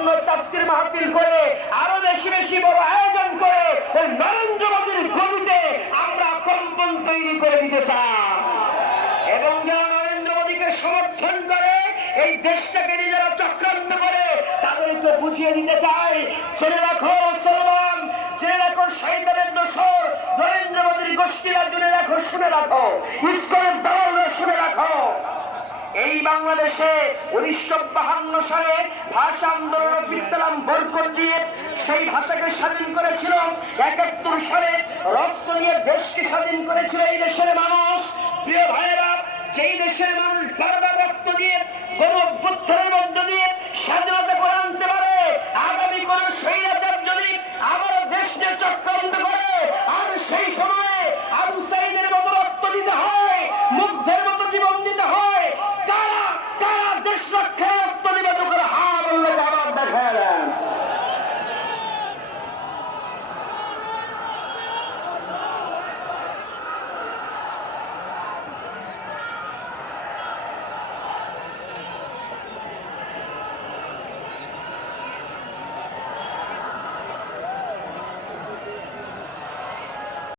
তাফসীর মাহফিল করে আরো বেশি বেশি বড় আয়োজন করে ওই নরেন্দ্র মোদীর গদিতে আমরা কম্পন তৈরি করে দিতে চাই। এবং যারা নরেন্দ্র মোদীকে সমর্থন করে এই দেশটাকে নিজেরা চক্রান্ত করে তাদেরকে বুঝিয়ে দিতে চাই, জেনে রাখো মুসলমান, জেনে রাখো শয়তানের দোসর নরেন্দ্র মোদীর গোষ্ঠীরা, জেনে রাখো, শুনে রাখো, ইসলামের দালালরা শুনে রাখো। এই বাংলাদেশে 1952 সালে ভাষা আন্দোলন রফিক সালাম বরকত দিয়ে সেই ভাষাকে স্বাধীন করেছিল। 71 সালে রক্ত দিয়ে দেশকে স্বাধীন করেছিল এই দেশের মানুষ। প্রিয় ভাইয়েরা, যেই দেশের মানুষ বারবার রক্ত দিয়ে গণ অভ্যুত্থানের মধ্য দিয়ে স্বাধীনতা করে আনতে পারে, আগামী কোন স্বৈরাচার যদি আবার দেশ নিয়ে চক্রান্ত করে আর সেই সময়ে আবু সাইদের মতো রক্ত দিতে হয়,